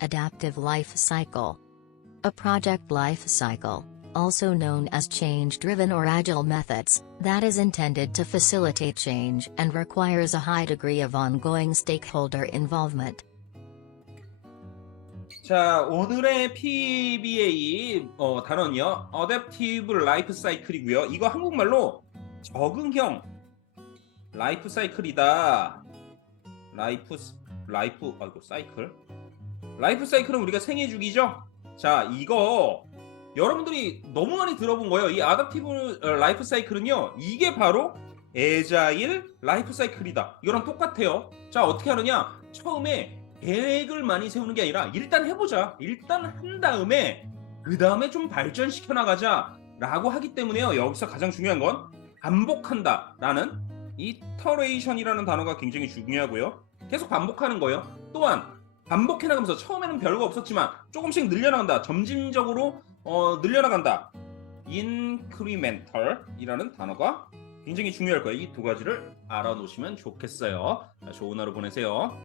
Adaptive life cycle. A project life cycle, also known as change driven or agile methods, that is intended to facilitate change and requires a high degree of ongoing stakeholder involvement. 자, 오늘의 PBA 어, 단어는요. Adaptive Life Cycle이고요. 이거 한국말로 적응형 라이프 사이클이다. 라이프 라이프 아이고 사이클. 라이프 사이클은 우리가 생애 주기죠. 자, 이거 여러분들이 너무 많이 들어본 거예요. 이 아답티브 어, 라이프 사이클은요. 이게 바로 에자일 라이프 사이클이다. 이거랑 똑같아요. 자, 어떻게 하느냐? 처음에 계획을 많이 세우는 게 아니라 일단 해보자. 일단 한 다음에 그 다음에 좀 발전시켜 나가자라고 하기 때문에요. 여기서 가장 중요한 건 반복한다라는 이 터레이션이라는 단어가 굉장히 중요하고요. 계속 반복하는 거예요. 또한 반복해 나가면서 처음에는 별거 없었지만 조금씩 늘려나간다. 점진적으로 어, 늘려나간다. incremental이라는 단어가 굉장히 중요할 거예요. 이 두 가지를 알아놓으시면 좋겠어요. 자, 좋은 하루 보내세요.